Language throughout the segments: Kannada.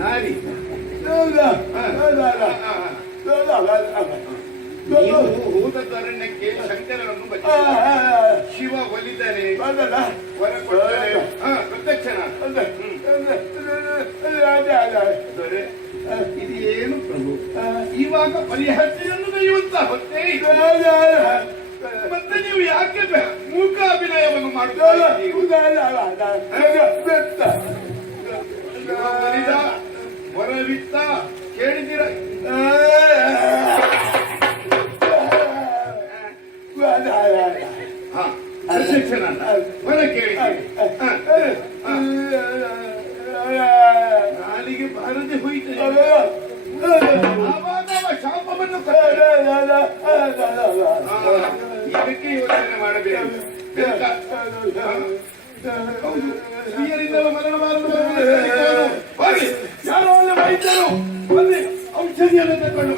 ನಾರಿ ಹೂದರಣ್ಯಕ್ಕೆ ಶಂಕರನನ್ನು ಶಿವ ಒಲಿದ್ದಾನೆ ವರ ಕೊಡ್ತಾನೆ ಪ್ರದಕ್ಷಿಣ ಇದೇನು ಪ್ರಭು ಇವಾಗ ಪರಿಹರಿಯನ್ನು ದೈವಂತ ಹೊತ್ತೆ ಮತ್ತೆ ನೀವು ಯಾಕೆ ಮೂಕಾಭಿನಯವನ್ನು ಮಾಡುತ್ತೀರಿ? ವರವಿತ್ತ ಕೇಳಿದಿರ ಪ್ರದಕ್ಷಿಣ ವರ ಕೇಳಿ ನಾಲಿಗೆ ಬಾರದೆ ಹೋಯಿತು. ಶಾಪವನ್ನು ಇದಕ್ಕೆ ಯೋಚನೆ ಮಾಡಬೇಕು. ಸ್ತ್ರೀಯರಿಂದಲೂ ಮರಣಬಾರದು. ಯಾರೋ ಅಲ್ಲ ವೈದ್ಯರು ಬಂದು ಔಷಧಿಯನ್ನು ತಗೊಂಡು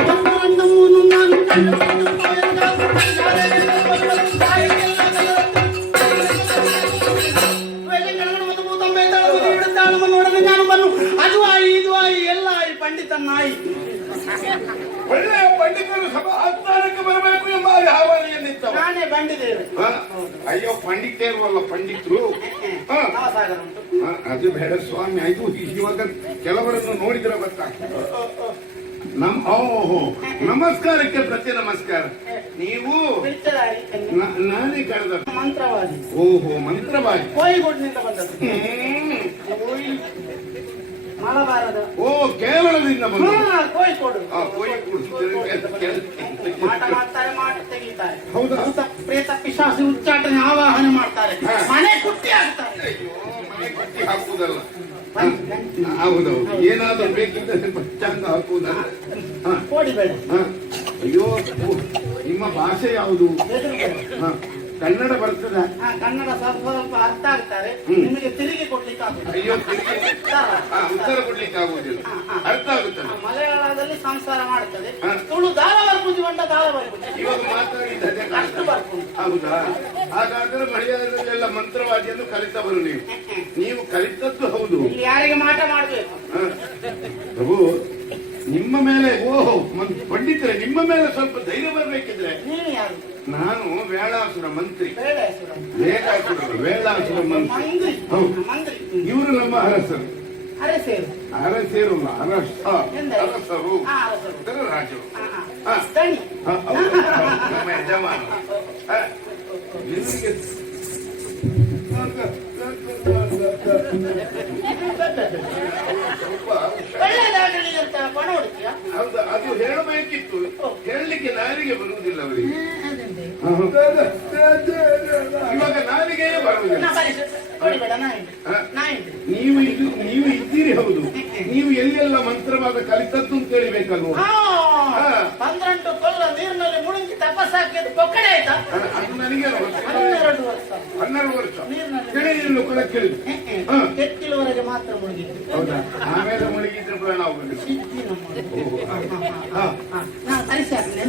ಪಂಡಿತ ನಾಯಿ ಒಳ್ಳೆಯ ಪಂಡಿತರು ಸಭಾ ಆಸ್ಥಾನಕ್ಕೆ ಬರಬೇಕು ಎಂಬ ಆಹ್ವಾನಿಯನ್ನಿತ್ತವ. ನಾನೇ ಬಂದಿದ್ದೇನೆ. ಅಯ್ಯೋ ಪಂಡಿತರು ಅಲ್ಲ ಪಂಡಿತರು. ಅದು ಬೇಡ ಸ್ವಾಮಿ. ಆಯ್ತು ಇವಾಗ ಕೆಲವರನ್ನು ನೋಡಿದ್ರೆ ಗೊತ್ತಾಗ್ತದೆ. ಓಹೋ ನಮಸ್ಕಾರಕ್ಕೆ ಪ್ರತಿ ನಮಸ್ಕಾರ. ನೀವು ನಾನೇ ಕಳೆದ ಮಂತ್ರವಾದಿ. ಓಹೋ ಮಂತ್ರವಾದಿ. ಕೋಯಿಗೋಡ್ನಿಂದ ಬಂದದ್ದು. ಮಲಬಾರದ. ಓ ಕೇರಳದಿಂದ ಬಂದ ಕೋಯಿಕೋಡು. ಮಾಟ ಮಾಡ್ತಾರೆ, ಮಾಟ ತೆಗಿತಾರೆ. ಹೌದಾ? ಪ್ರೇತ ಪಿಶಾಚಿ ಉಚ್ಚಾಟನೆ ಆವಾಹನೆ ಮಾಡ್ತಾರೆ, ಮನೆ ಕುಟ್ಟಿ ಹಾಕ್ತಾರೆ. ಅಯ್ಯೋ ಮನೆ ಕುಟ್ಟಿ ಹಾಕುವುದಲ್ಲ. ಹೌದೌದು ಏನಾದ್ರೂ ಬೇಕಿದ್ದರೆ ಪಂಚಾಂಗ ಹಾಕುವುದಲ್ಲ. ಕೋಡಿಬೇಡ. ಅಯ್ಯೋ ನಿಮ್ಮ ಭಾಷೆ ಯಾವುದು? ಕನ್ನಡ ಬರ್ತದ? ಕನ್ನಡ ಸ್ವಲ್ಪ ಅರ್ಥ ಆಗ್ತಾರೆ. ನಿಮಗೆ ತಿರುಗಿ ಕೊಡ್ಲಿಕ್ಕೆ ಆಗುದಿಲ್ಲ. ಅಯ್ಯೋ ಉತ್ತರ ಕೊಡ್ಲಿಕ್ಕೆ ಆಗುವುದಿಲ್ಲ. ಅರ್ಥ ಆಗುತ್ತದೆ. ಮಲಯಾಳದಲ್ಲಿ ಸಂಸಾರ ಮಾಡ್ತದೆ. ತುಳು ದಾಳವರ್ ಪೂಜೆ ಬಂದ ದಾಳವರ್ ಪೂಜೆ ಇವಾಗ ಮಾತಾಡಿದ್ದೆ ಅಷ್ಟು ಬರ್ಕೊಂಡು. ಹೌದಾ? ಹಾಗಾದ್ರೆ ಮಲಯಾಳದಲ್ಲೆಲ್ಲ ಮಂತ್ರವಾದಿಯನ್ನು ಕಲಿತವರು ನೀವು. ನೀವು ಕಲಿತದ್ದು ಹೌದು. ಯಾರಿಗೆ ಮಾಟ ಮಾಡ್ಬೇಕು ಪ್ರಭು ನಿಮ್ಮ ಮೇಲೆ. ಓಹೋ ಪಂಡಿತರೆ ನಿಮ್ಮ ಮೇಲೆ ಸ್ವಲ್ಪ ಧೈರ್ಯ ಬರ್ಬೇಕಿದ್ರೆ. ನೀನು ಯಾರು? ನಾನು ವೇಳಾಸುರ ಮಂತ್ರಿ. ಬೇಡಾಸುರ ವೇಳಾಸುರ ಮಂತ್ರಿ. ಹೌದು ಇವರು ನಮ್ಮ ಅರಸರು. ಅರಸೇರಲ್ಲ ಅರಸರು ರಾಜರು. ನಮ್ಮ ಯಜಮಾನ. ಹೌದಾ? ಅದು ಹೇಳಬೇಕಿತ್ತು. ಹೇಳಲಿಕ್ಕೆ ನಾಲಿಗೆ ಬರುವುದಿಲ್ಲ ಅವರಿಗೆ. ಇವಾಗ ನಾಲಿಗೆಯೇ ಬರುವುದಿಲ್ಲ. ನೀವು ಇದ್ದೀರಿ. ಹೌದು ನೀವು ಎಲ್ಲೆಲ್ಲ ಮಂತ್ರವಾದ ಕಲಿತದ್ದು ಅಂತ ಹೇಳಿಬೇಕಲ್ವ? 12 ಕೊಲ್ಲ ನೀರಿನಲ್ಲಿ ಮುಳುಗಿ ತಪಸ್ಸಾಕಿದ್ದು ಪೊಕ್ಕಡೆ ಆಯ್ತಾ? ಅದು ನನಗೆ 12 ವರ್ಷ. 12 ವರ್ಷ ತಿಳಿದಿಲ್ಲ ಕೊಳಕ್ಕಿಳಿದು ಕೆತ್ತಿಲವರೆಗೆ ಮಾತ್ರ ಮುಳುಗಿದ್ದು. ಹೌದಾ? ಆಮೇಲೆ ಮುಳುಗಿದ್ರೆ ಪ್ರಾಣ ಹೋಗುದಿಲ್ಲ. ನಾನು ಪರಿಸ್ಥಿತಿ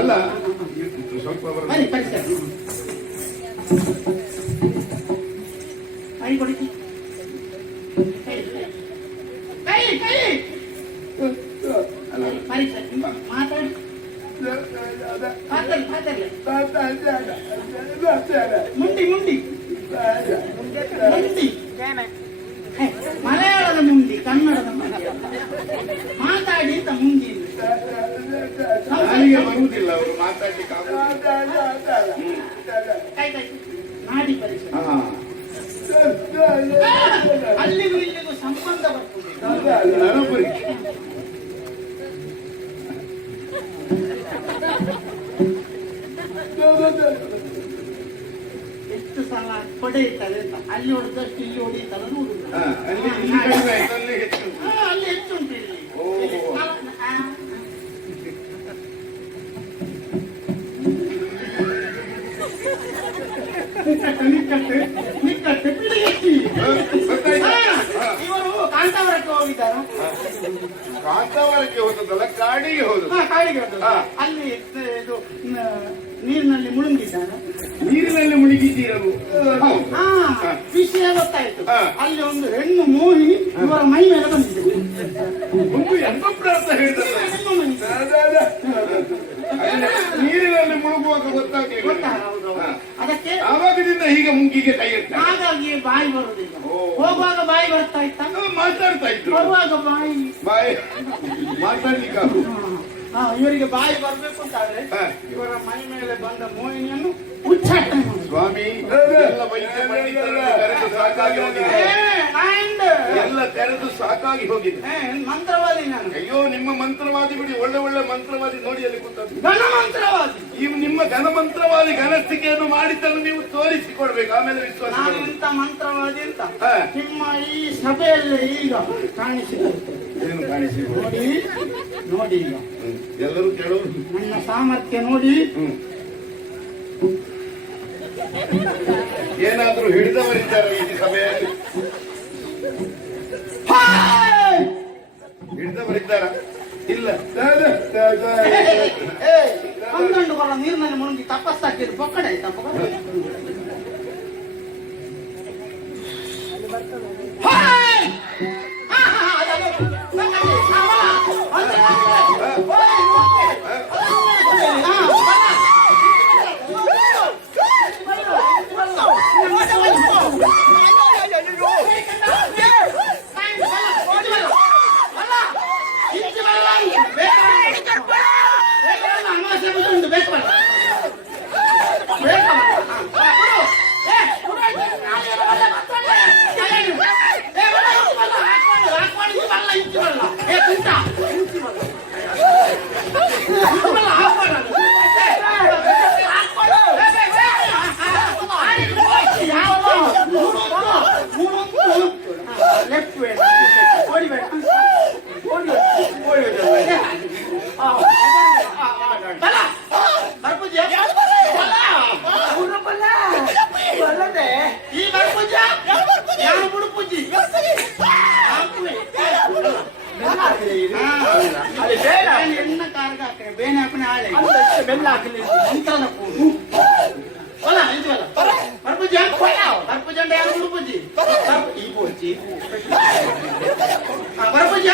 ಅಲ್ಲ ಸ್ವಲ್ಪ ಪರಿಸ್ಥಿತಿ ಕೈ ಕೊಡಿಸಿ. ಕೈ ಕೈ ಮಾತಾಡಿ ಮುಂಡಿ ಮುಂಡಿ ಮುಂಡಿ ಮಲಯಾಳದ ಮುಂಡಿ, ಕನ್ನಡದ ಮುಂಡಿ ಮಾತಾಡಿ ಅಂತ ಮುಂಡಿ. ನಾಲಿಗೆ ಬರುವುದಿಲ್ಲ ಅವರು ಮಾತಾಡ್ಲಿಕ್ಕೆ. ಕೈ ಕೈ ನಾಡಿ ಪರೀಕ್ಷೆ. ಅಲ್ಲಿಗೂ ಇಲ್ಲಿಗೂ ಸಂಬಂಧ ಬರ್ತದೆ. ಎಷ್ಟು ಸಲ ಹೊಡೆಯುತ್ತದೆ ಅಂತ ಅಲ್ಲಿ ಹೊಡೆದಷ್ಟು ಇಲ್ಲಿ ಹೊಡೆಯುತ್ತಲ್ಲ ನೋಡುದು. ಅಲ್ಲಿ ಹೆಚ್ಚು ಉಂಟು ಇಲ್ಲಿ. ಇವರು ಕಾಂತಾವರಕ್ಕೆ ಹೋಗಿದ್ದಾರ. ಕಾಂತಾವರಕ್ಕೆ ಹೋದದಲ್ಲ, ಕಾಡಿಗೆ ಹೋದ. ಕಾಡಿಗೆ ಹೋದ. ಅಲ್ಲಿ ಇದು ನೀರಿನಲ್ಲಿ ಮುಳುಗಿದ್ದಾನೆ. ನೀರಿನಲ್ಲಿ ಮುಳುಗಿದ್ದೀರವು. ಹಾ, ವಿಷಯ ಗೊತ್ತಾಯ್ತು. ಹಾ. ಅಲ್ಲಿ ಒಂದು ಹೆಣ್ಣು ಮೋಹಿನಿ ಇವರ ಮೈ ಮೇಲೆ ಬಂದಿದೆ. ಒಂದು ಎಂಬತ್ತು ಅರ್ಥ ಹೇಳ್ತಾರೆ. ಹೆಣ್ಣು ಮೈ. ನೀರಿನಲ್ಲಿ ಮುಳುಗುವಾಗ ಗೊತ್ತಾಗ್ಲಿಲ್ಲ. ಗೊತ್ತಾಗಲ್ಲ. ಅದಕ್ಕೆ ಆವಾಗದಿಂದ ಹೀಗೆ ಮುಂಗಿಗೆ ಕೈ ಇಡ್ತಾರೆ. ಹಾಗಾಗಿ ಬಾಯಿ ಬರುದಿಲ್ಲ. ಓ. ಹೋಗುವಾಗ ಬಾಯಿ ಬರ್ತಾ ಇತ್ತ, ಮಾತಾಡ್ತಾ ಇದ್ರು. ಬರುವಾಗ ಬಾಯಿ ಬಾಯ್ ಮಾತಾಡ್ಲಿಕ್ಕೆ ಇವರಿಗೆ ಬಾಯಿ ಬರ್ಬೇಕು ಅಂತಾದ್ರೆ ಹಾ. ಇವರ ಮೈ ಮೇಲೆ ಬಂದ ಮೋಹಿನಿಯನ್ನು ಉಚ್ಚಾಟನೆ ಮಾಡಿ. ಸ್ವಾಮಿ ಎಲ್ಲ ವೈದ್ಯ ಪಂಡಿತರನ್ನು ಕರೆದು ಸಾಕಾಗಿ ಹೋಗಿದೆ. ಎಲ್ಲ ತೆರೆದು ಸಾಕಾಗಿ ಹೋಗಿದೆ. ಮಂತ್ರವಾದಿ ನಾನು. ಅಯ್ಯೋ ನಿಮ್ಮ ಮಂತ್ರವಾದಿ ಬಿಡಿ, ಒಳ್ಳೆ ಒಳ್ಳೆ ಮಂತ್ರವಾದಿ ನೋಡಿ ಅಲ್ಲಿ ಕೂತದ್ದು. ಘನ ಮಂತ್ರವಾದಿ. ಈ ನಿಮ್ಮ ಘನಮಂತ್ರವಾದಿ ಘನಸ್ಥಿಕೆಯನ್ನು ಮಾಡಿದ್ದನ್ನು ನೀವು ತೋರಿಸಿಕೊಡ್ಬೇಕು, ಆಮೇಲೆ ವಿಶ್ವಾಸ ನಾನು ಮಾಡ್ಬೇಕು. ಎಂತ ಮಂತ್ರವಾದಿ ಅಂತ ಹಾ. ನಿಮ್ಮ ಈ ಸಭೆಯಲ್ಲಿ ಈಗ ಕಾಣಿಸಿಕೊಳ್ಳುತ್ತೆ. ಏನು ಕಾಣಿಸಿದ್ರು? ನೋಡಿ ನೋಡಿ ಈಗ ಎಲ್ಲರೂ ಕೇಳೋರು. ನನ್ನ ಸಾಮರ್ಥ್ಯ ನೋಡಿ. ಏನಾದ್ರೂ ಹಿಡಿದವರಿದ್ದಾರೆ ಈ ಸಭೆಯಲ್ಲಿ? ಹಿಡಿದವರಿದ್ದಾರ? ಇಲ್ಲ. ಒಂದೊಂದು ಬರ ನೀರಿನಲ್ಲಿ ಮುಳುಗಿ ತಪಸ್ಸಾಕಿದ್ರು ಪಕ್ಕಡೆ ಆಯ್ತಾ? ಬೇನೆ ಹಾಕಿ ಆಳೆ ಬೆಲ್ಲ ಹಾಕಲಿ ಮಂತ್ರನ ಬರ್ಪುಜಂಡ ಯಾರು ಗುರುಪೂಜಿ ಈ ಪೂಜಿ ಬರ್ಪುಜ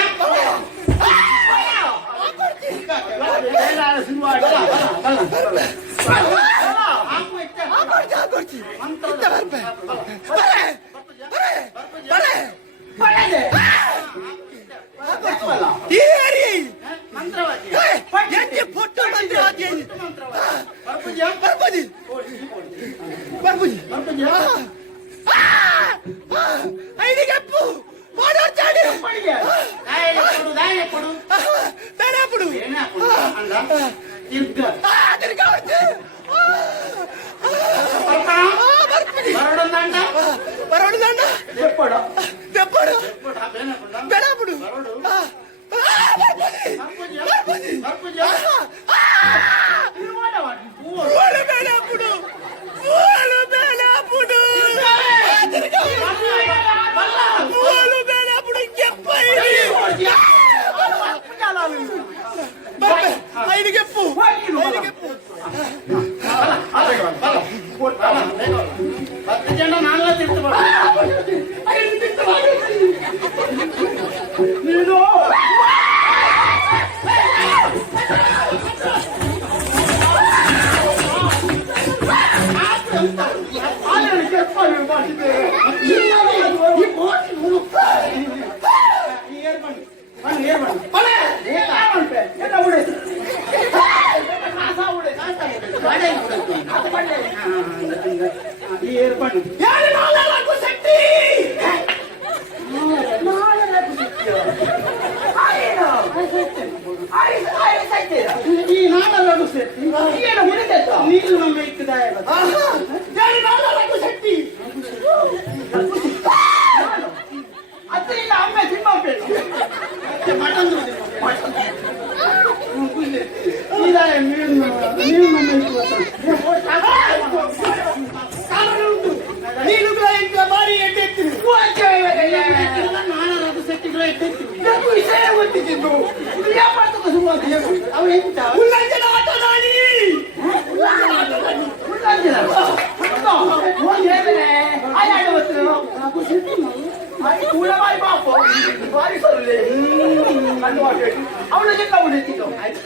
ನೀರು ನಮ್ಮ ಇಕ್ಕದಾಯ ಅದರಿಂದ ಅಮ್ಮ ತಿನ್ನಬೇಕು ಮಟನ್ ನೀವು ನಮ್ಮ ನೀನು ಬಾರಿ ಎಟ್ಟೆತ್ತಿ ನಾನು ಅದು ಸೆಟ್ಟಿಗಳು ಎಟ್ಟೆತ್ತಿ ವಿಷಯ ಗೊತ್ತಿದ್ದು ಯಾವ ಮಾಡ್ತಕ್ಕ ಸುಮಾರು ಅವ್ರು ಎಂತ ಉಲ್ಲಂಘನ ಆಟ ನಾಡಿ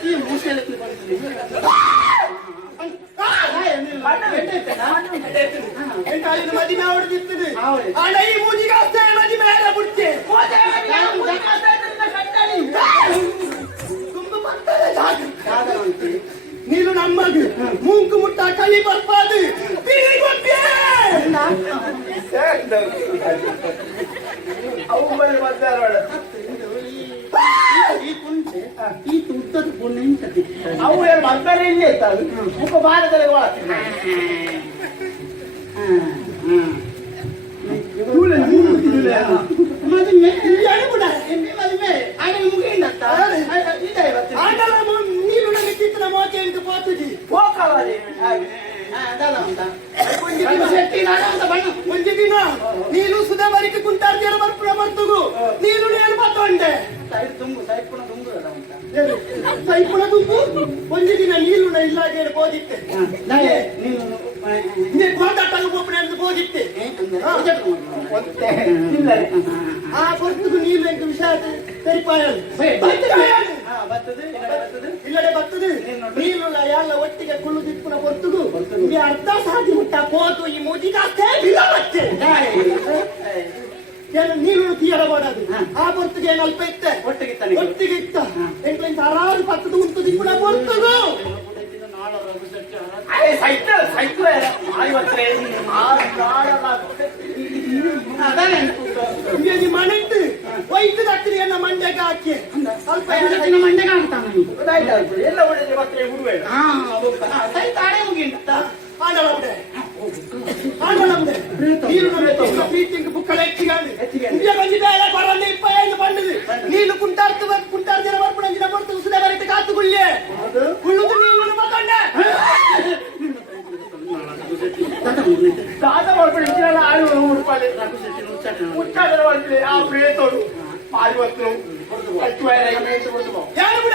ಈ ಮೂಸೆಯಲ್ಲಿ ಬರ್ತೀನಿ ಮದಿಮೆ ಹೊಡೆದಿರ್ತದೆ ಅಣ್ಣ ಈ ಮೂಜಿಗೆ ಅಷ್ಟೇ ಮದಿಮೆ ಬಿಡ್ತೆ ತುಂಬ ಬರ್ತದೆ ನೀನು ನಮ್ಮದು ಮೂಂಕು ಮುಟ್ಟ ಕಲಿ ಬರ್ಬಾದು ಈ ಕುಂಟೆ ಈ ತುಟ್ಟದ ಪುಣ್ಯ ಅವು ಏನು ಬರ್ತಾರೆ ಇಲ್ಲೇ ಇರ್ತಾವೆ ಮುಖ ಭಾರತದಲ್ಲಿ ನೀನು ನನಗೆ ಚಿತ್ರ ಮೋಚೆ ಅಂತ ಪಾತುಜಿ ಒಂದು ದಿನ ನೀನು ಸುಧಾ ಬರಿಕೆ ಕುಂಟಾರ್ತಿಯರ ಬರ್ಪುರ ಬರ್ತುಗು ನೀನು ನೇರು ಬತ್ತೊಂಡೆ ಸೈಪುಣ ದುಂಬು ಒಂದು ದಿನ ನೀನು ಇಲ್ಲಾಗೆ ಬೋದಿತ್ತೆ ಮಾತಾಡಲು ಒಬ್ಬನೇ ಅಂತ ಬೋದಿತ್ತೆ ಆ ಬರ್ತುಗು ನೀನು ಎಂತ ವಿಷಯ ತೆರಿಪಾಯಲು ಇಲ್ಲಡೆ ಬರ್ತದೆ ನೀನು ಎಲ್ಲ ಒಟ್ಟಿಗೆ ಕುಳ್ಳು ದಿಕ್ಕುನ ಬರ್ತುಗು ಈ ಅರ್ಧ ಸಾಧಿ ಮುಟ್ಟ ಹೋತು ಈ ಮೂಜಿಗಾಸ್ತೆ ಬಿಲವತ್ತೆ ನೀನು ತೀಯಡಬಾರದು ಆ ಬರ್ತುಗೆ ಏನು ಅಲ್ಪ ಇತ್ತೆ ಒಟ್ಟಿಗೆ ಇತ್ತ ಎಂಟ್ಲಿಂದ ಆರಾರು ಪತ್ತದು ಉಂಟು ದಿಕ್ಕುನ ಬರ್ತುಗು ಮನೆಂಟು ವೈದ್ಯ ದಕ್ಕರಿ ಅನ್ನ ಮಂಡ್ಯಕ್ಕೆ ಹಾಕಿ ಸ್ವಲ್ಪ ಮಂಡ್ಯಗೆ ಹಾಕ್ತಾನೆ ಎಲ್ಲ ಒಳ್ಳೆ ಮತ್ತೆ ಹುಡುವೆ ನೀನು ಬುಕ್ಕಳ ನೀನು ಕುಂಟಾರ್ತಿನ ಬರ್ಪುಣಂಜಿನ ಬರ್ತು ಸುಧಾ ಬರತೆ ಕಾತುಗುಳ್ಳೆ ಕುಳ್ಳುದು ನೀನು ಮತ್ತೊಂಡೆ ದಾದ ಮಾಡ್ಬಿಡಿ ರೂಪಾಯಿ ಮುಚ್ಚಾದರ ಮಾಡ್ಬಿಡಿ ಆ ಪ್ರೇತೋಡು ಆಯುವತ್ತು ಯಾರು ಬಿಡ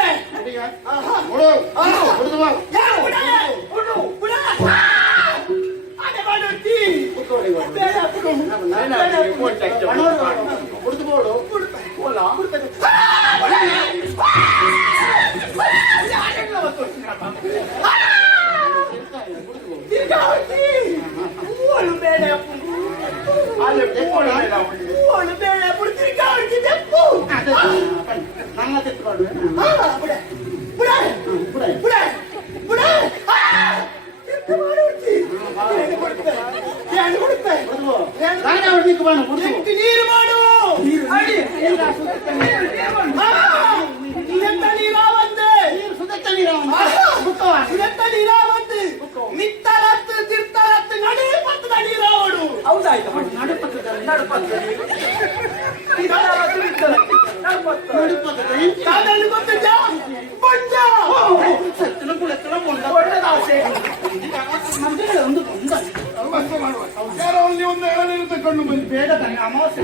ನೀರು ಮಾಡು ನಿತ್ತಲತ್ತು ತಿರ್ತಲತ್ತು ನಡಿ ಪತ್ತದ ನೀರಾವಡು ಹೌದಾಯ್ತು ಒಂದು ಎಳನೀರು ತಕೊಂಡು ಬಂದು ಬೇಡ ತಾನೆ ಅಮಾವಾಸ್ಯೆ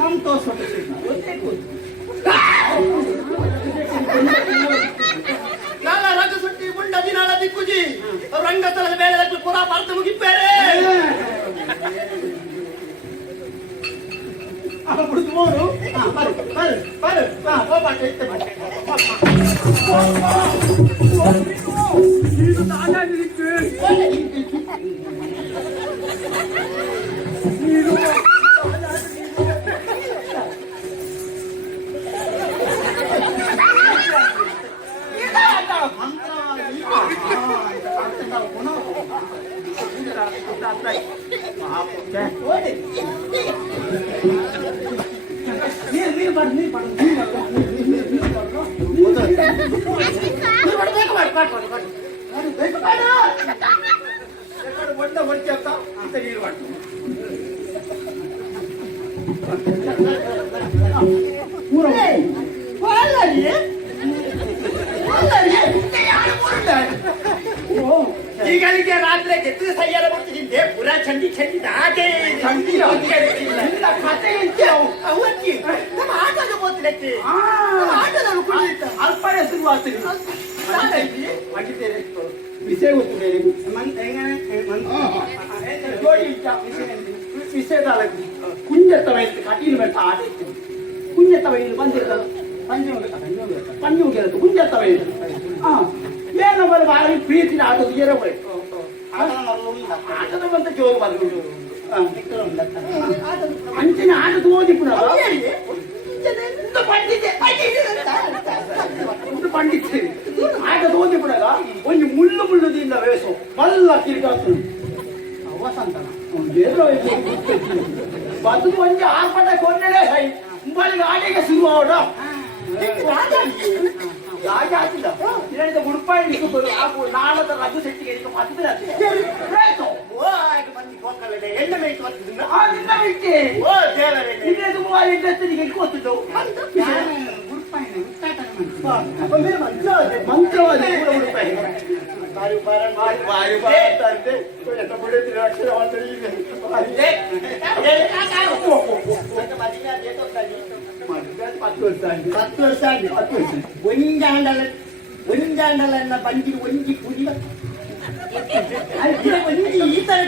ಸಂತೋಷ ನಾಳ ರಾಜ ಸುಟ್ಟಿ ಮುಂಡ ದಿನಾಳ ದಿಕ್ಕುಜಿ ರಂಗತಲದ ಬೇರೆ ಪುರ ಪಾರ್ಥ ಮುಗಿಪ್ಪೇರೆ ಹುಡುಗರು ಈಗಲಿಗೆ ರಾತ್ರಿ ಗೆದ್ದು ಸೈಯಾರ ಬರ್ತೀನಿ ಏ ಪುರ ಚಂಡಿ ಹಾಗೆ ಚಂಡಿಯ? ನಿನ್ನ ಕಥೆ ಎಂತೆ ಅವು? ಅವತ್ತಿ ನಮ್ಮ ಆಟದ ಬೋತಲಕ್ಕೆ ಆ, ಆಟದವರು ಕುಳಿತ ಅಲ್ಪನೆ ಶುರುವಾಗ್ತದೆ. ಮಾಡಿದ್ದೇನೆ ವಿಷಯ ಗೊತ್ತಿದೆ ವಿಷಯದ ಕುಂಜತ್ತವೈದು ಕಟೀಲು ಬೆಟ್ಟ ಆಟ ಇತ್ತು. ಕುಂಜತ್ತವೈದು ಬಂದಿರ್ತದೆ ಪಂಜುಗೆರದು ಕುಂಜತ್ತವೈದು. ಏನೋ ಬರ ಭಾರಿ ಪ್ರೀತಿನ ಆಟದ ಏರಬೇಕು ಆಟದ ಬಂತ ಜೋರು ಬಂದು ಅಂಚಿನ ಆಟದ ಓದಿ ಪುನಃ ಪಂಡಿತ ಆಟ ಓದಿ ಬಿಡಗ ಒಂದು ಮುಳ್ಳುದಿಂದ ವೇಸು ಮಲ್ಲ ಕಿರಿಕಾತು ವಸಂತನ ಬದುಕು ಒಂದು ಆರ್ಭಟ ಕೊಂಡೇ ಸೈ ಮುಂಬಳಿಗೆ ಆಟಕ್ಕೆ ಶುರು ಅವಡ ರಾಜ ಹಾಕಿದ ಉಡುಪಾಯಿ ನಾಳದ ರಘು ಶೆಟ್ಟಿಗೆ ಎಣ್ಣೆ ಮೇಯ್ತು ಗೊತ್ತಿದ್ದು ಮಂತ್ರವಾದ ಒಂಜಾಂಡಲನ್ನ ಬಂದಿ ಒಂಜಿ ಪುಡಿ ಈ ತರ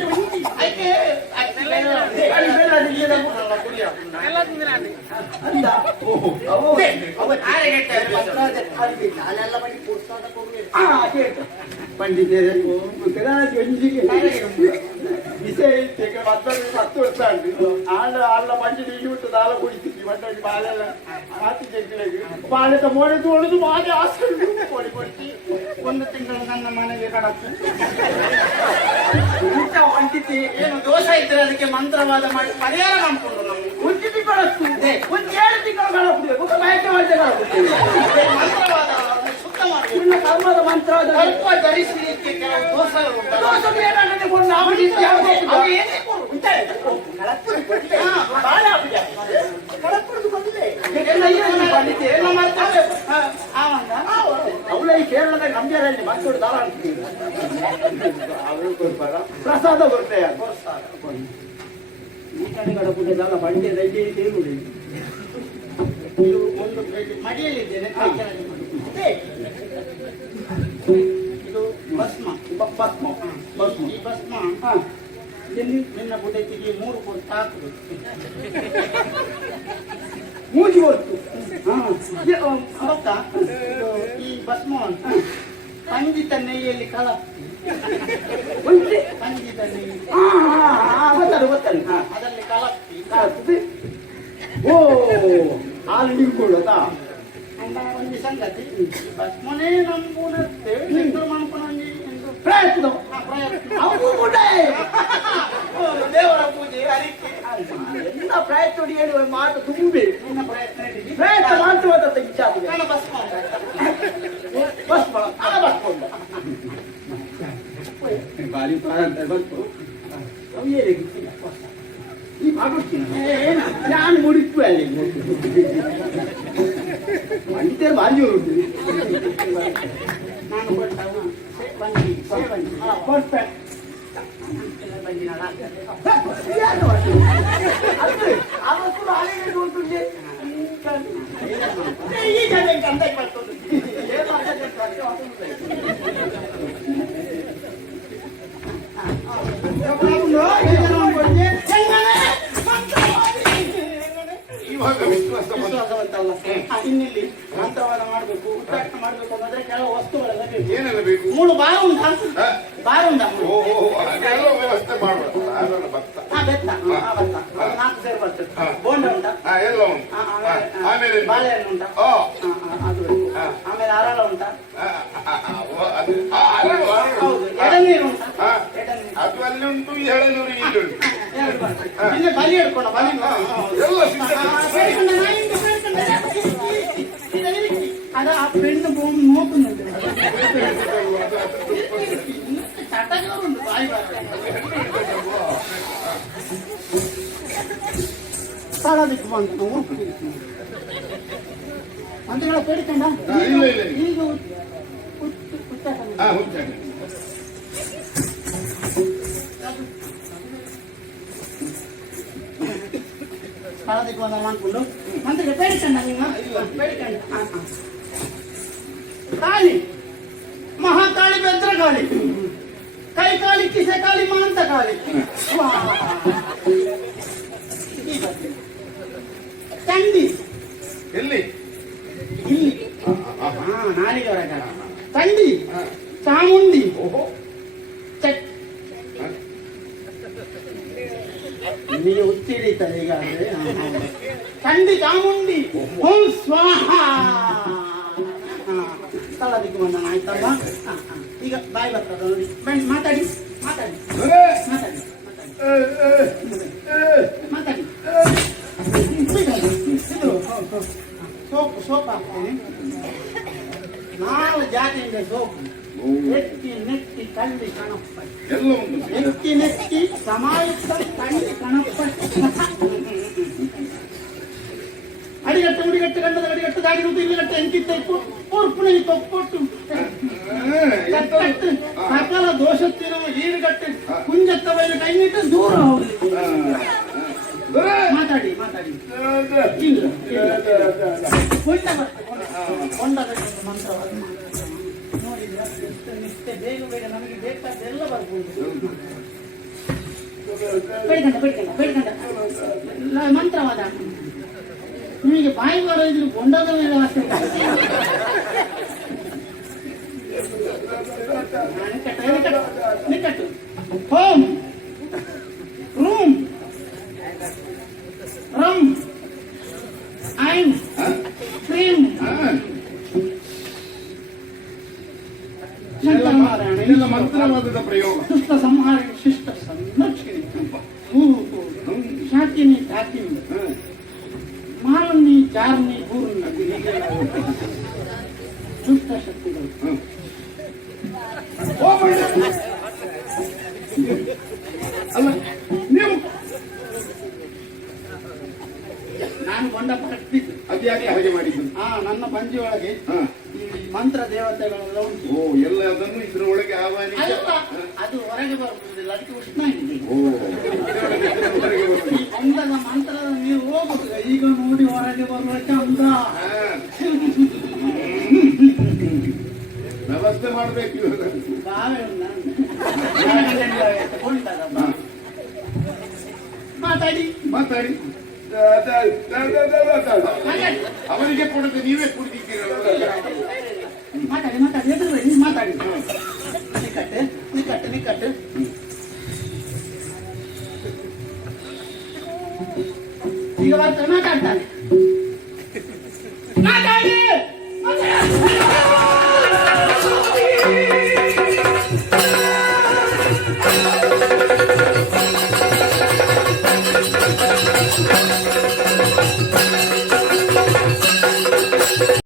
ಪಂಡಿತರೆ ವಿಷಯ 10 ವರ್ಷ ಉಂಟು ಆಳ ಮಂಡಿ ನೀಡಿ ಬಿಟ್ಟು ಆಳ ಕುಡಿತೀವಿ ಮಂಡಿ ಬಾಳೆಲ್ಲ ಹಾಕಿ ಜಗ್ಗಿಲಾಗಿ ಬಾಳೆದ ಮೊಳೆದು ಒಳೆದು ಮಾಡಿ ಹಾಸ್ಕೊಂಡು ಕೊಡಿ ಕೊಡ್ತಿ ಒಂದು ತಿಂಗಳು ನನ್ನ ಮನೆಗೆ ಕಡಕ್ಕೆ ಪಂಡಿತಿ ಏನು ದೋಷ ಇದ್ರೆ ಅದಕ್ಕೆ ಮಂತ್ರವಾದ ಮಾಡಿ ಪರಿಹಾರ ಮಾಡ್ಕೊಂಡು ನಮ್ಗೆ ಒಂದು ತಿಂಗಳಷ್ಟು ಒಂದು 7 ತಿಂಗಳು ಕಳಬಿಡ್ಬೇಕು ಬಯಕೆ ಮಾಡಿದೆ ಕಳಬಿಡ್ತೇವೆ ಮಂತ್ರವಾದ ಶುದ್ಧ ಮಾಡಿ ಇನ್ನು ಕರ್ಮದ ಮಂತ್ರ ಸ್ವಲ್ಪ ಧರಿಸಲಿಕ್ಕೆ ಕೆಲವು ದೋಷ ಅವಳ ಈ ಕೇರಳದ ಗಂಭೀರಲ್ಲಿ ಮಕ್ಕಳು ದಾಳ ಪ್ರಸಾದ ಕೊಡ್ತೇವೆ ಈ ಕಡೆ ಕಡಪುಟ್ಟದಲ್ಲ ಬಂಡೆ ದೈಗೆ ಸೇರುವುದಿಲ್ಲ ಒಂದು ಮಡಿಯಲ್ಲಿದ್ದೇನೆ ಇದು ಭಸ್ಮ ಭಸ್ಮ ಭಸ್ಮ ಈ ಭಸ್ಮ ಎಲ್ಲಿ ನಿನ್ನ ಬುಡತಿಗೆ 3 ಕೊಟ್ಟು ಹಾಕಬೇಕು ಮೂಜಿ ಹೊತ್ತು ಹೌದಾ ಈ ಭಸ್ಮವನ್ನು ಪಂಜಿತ ನೆಯ್ಯಲ್ಲಿ ಕಲಸಿ ಪಂಜಿತ ನೆಯ್ಯಿ ಗೊತ್ತಲ್ಲ ಅದರಲ್ಲಿ ಕಲಸಿ ಓ ಹಾಲು ನಿಂತ್ಕೊಳ್ಳೋದಾ ಒಂದು ಸಂಗತಿ ಭಸ್ಮನೇ ನಂಬುನತ್ತೆ ಮನ್ಕೊಂಡಿ ಎಂದು ಪ್ರಯತ್ನ ಪ್ರಯತ್ನ ಅವು ಕೂಡ ದೇವರ ಪೂಜೆ ಅರಿಕೆ ಎಲ್ಲ ಪ್ರಯತ್ನ ಹೇಳುವ ಮಾತು ತುಂಬಿ ನಿನ್ನ ಪ್ರಯತ್ನ ಹಿಡಿದು ಪ್ರಯತ್ನ ಮಾಡ್ತೇವೆ ಇಚ್ಛಾಗಿದೆ ನನ್ನ ಭಸ್ಮ ಭಸ್ಮ ಭಸ್ಮ ಬಾರಿ ಬಂತು ಅವು ಏನಿಲ್ಲ ಈ ಮಾಡುತ್ತೀನಿ ನಾನು ಮುಡಿತು ಅಲ್ಲಿ ಮಂಡಿತೆ ಬಾಂಜೂರು ನಾನು ಕೊಟ್ಟವ ಬಂದಿ ಪರ್ಫೆಕ್ಟ್ ಅವತ್ತು ಹಾಲಿಗೆ ಉಂಟುಂಟೆ ಈ ಜನಕ್ಕೆ ಅಂದಾಜು ಬರ್ತದೆ ಇವಾಗ ವಿಶ್ವಾಸ ವಿಶ್ವಾಸವಂತಲ್ಲ ಇನ್ನಿಲ್ಲಿ ಮಂತ್ರವಾದ ಮಾಡಬೇಕು ಉಚ್ಚಾಟನೆ ಮಾಡಬೇಕು ಅನ್ನೋದ್ರೆ ಕೆಲವು ವಸ್ತುಗಳೆಲ್ಲ ಬೇಕು ಏನೆಲ್ಲ ಬೇಕು 3 ಬಾರು ಉಂಟಾ ಬಾರು ಉಂಟಾ ಅದೆಲ್ಲ ವ್ಯವಸ್ಥೆ ಮಾಡ್ಬೇಕು ಅದೆಲ್ಲ ಭತ್ತ ಬೆತ್ತ ಭತ್ತ 4 ಸೇರು ಬರ್ತದೆ ಬೋಂಡ ಉಂಟಾ ಎಲ್ಲ ಉಂಟು ಆಮೇಲೆ ಬಾಳೆಹಣ್ಣು ಉಂಟಾ ಅದು ಆಮೇಲೆ ಅರಳ ಉಂಟಾ ಹೌದು ಎಡನೀರು ಉಂಟಾ ಅದು ಅಲ್ಲಿ ಉಂಟು 700 ಇಲ್ಲಿ ಉಂಟು ಇಲ್ಲೇ ಬಲಿ ಹಿಡ್ಕೋಣ ಬಲಿ ಎಲ್ಲ ಅದ ಆ ಪೆಣ್ಣು ಬೋನ್ ನೋಕುന്നുണ്ട് ചട്ടകോറുണ്ട് ബായ് ಸಾಲದಿಕ್ಕೆ ಬಂದು ಮಂತ್ರಿಗಳ ಕೇಳಿಕೊಂಡ ಇಲ್ಲ ಇಲ್ಲ ಈಗ ಸ್ಥಳದಕ್ಕೆ ಬಂದ ಮಾಡ್ಕೊಂಡು ಮಂತ್ರಿಗೆ ಬೇಡಿಕೊಂಡ ನೀವು ಬೇಡಿಕೊಂಡ ಕಾಳಿ ಮಹಾಕಾಳಿ ಭದ್ರಕಾಳಿ ಕೈ ಕಾಳಿ ಕಿಸೆ ಕಾಳಿ ಮಾಂತ ಕಾಳಿ ಚಂಡಿ ಎಲ್ಲಿ ಇಲ್ಲಿ ನಾಲಿಗೆ ಹೊರಗ ಚಂಡಿ ಚಾಮುಂಡಿ ಓಹೋ ಚೆಕ್ ನಿಮಗೆ ಉಚ್ಚಿಡಿತಾರೆ ಈಗಾದ್ರೆ ಚಂಡಿ ಚಾಮುಂಡಿ ಓಂ ಸ್ವಾಹ ಸ್ಥಳದಕ್ಕೆ ಬಂದ ಆಯ್ತಲ್ಲ ಈಗ ಬಾಯಿ ಬರ್ತದ ನೋಡಿ ಬನ್ನಿ ಮಾತಾಡಿ ಮಾತಾಡಿ ಮಾತಾಡಿ ಮಾತಾಡಿ ಸೋಪು ಸೋಪ್ ಹಾಕ್ತೀನಿ 4 ಜಾತಿಯಿಂದ ಸೋಪು ನೆತ್ತಿ ನೆತ್ತಿ ಕಳ್ಳಿ ಕಣಪ್ಪ ಎಲ್ಲ ಉಂಟು ನೆತ್ತಿ ನೆತ್ತಿ ಸಮಾಯುಕ್ತ ಕಳ್ಳಿ ಕಣಪ್ಪ ಅಡಿಗಟ್ಟು ಉಡಿಗಟ್ಟು ಗಂಡದ ಅಡಿಗಟ್ಟು ದಾಗಿರುವುದು ಇಲ್ಲಿಗಟ್ಟು ಎಂಕಿತ್ತ ಉರ್ಪುಣಿ ತೊಪ್ಪೊಟ್ಟು ಕಟ್ಟು ಸಕಲ ದೋಷತ್ತಿನ ಈರುಗಟ್ಟು ಕುಂಜತ್ತ ಬೈಲು ಕೈನಿಟ್ಟು ದೂರ ಹೋಗಿ ಮಾತಾಡಿ ಮಾತಾಡಿ ಇಲ್ಲ ಕೊಂಡ ಕೊಂಡದ ಮಂತ್ರವಾದ ನೋಡಿದ್ರೆ ಎಷ್ಟು ನಿಷ್ಠೆ ಬೇಗ ಬೇಗ ನಮಗೆ ಬೇಕಾದ್ದೆಲ್ಲ ಬರ್ಬೋದು ಬೇಡ್ಕಂಡ ಬೇಡ್ಕಂಡ ಬೇಡ್ಕಂಡ ಎಲ್ಲ ಮಂತ್ರವಾದ ನಿಮಗೆ ಬಾಯಿ ಬರೋದಿದ್ರು ಕೊಂಡದ ಮೇಲೆ ವಾಸನೆ ನಿಕಟ್ಟು ಹೋಮ್ ರೂಮ್ ರಮ್ ಐನ್ ಕ್ರೀಮ್ ಇದೆಲ್ಲ ಮಂತ್ರವಾದದ ಪ್ರಯೋಗ ದುಷ್ಟ ಸಂಹಾರ ಶಿಷ್ಟ ಸಂರಕ್ಷಣೆ ಶಾಕಿನಿ ತಾಕಿನಿ ಮಾರನಿ ಚಾರ್ನಿ ಪೂರ್ಣಿ ದುಷ್ಟ ಶಕ್ತಿಗಳು ಅಲ್ಲ ನೀವು ನಾನು ಕೊಂಡ ಪಟ್ಟಿದ್ದು ಅದ್ಯಾಕೆ ಹಾಗೆ ಮಾಡಿದ್ದು ನನ್ನ ಪಂಜಿ ಒಳಗೆ ಈ ಮಂತ್ರ ದೇವತೆಗಳೆಲ್ಲ ಉಂಟು ಓ ಎಲ್ಲ ಅದನ್ನು ಇದ್ರ ಒಳಗೆ ಆಹ್ವಾನಿಸಿ ಅಲ್ಲ ಅದು ಹೊರಗೆ ಬರುವುದಿಲ್ಲ ಅದಕ್ಕೆ ಉಷ್ಣ ಇದೆ ಓ ಹೊರಗೆ ಬರುವುದು. ಈ ಕೊಂಡದ ಮಂತ್ರದ ನೀವು ಹೋಗುದು ಈಗ ನೋಡಿ ಹೊರಗೆ ಬರುವ ಚಂದ ವ್ಯವಸ್ಥೆ ಮಾಡ್ಬೇಕು ಇವಾಗ. ಬಾವೆ ಮಾತಾಡಿ ಮಾತಾಡಿ ಅವರಿಗೆ ಕೊಡದೆ ನೀವೇ ಕುಡಿದಿದ್ದೀರಲ್ಲ ಮಾತಾಡಿ ಮಾತಾಡಿ ಎದುರು ಮಾತಾಡಿ ನಿಕಟ್ಟು ನಿಕಟ್ಟು ನಿಕಟ್ಟು ಈಗ ಮಾತಾಡ್ತಾನೆ ಮಾತಾಡಿ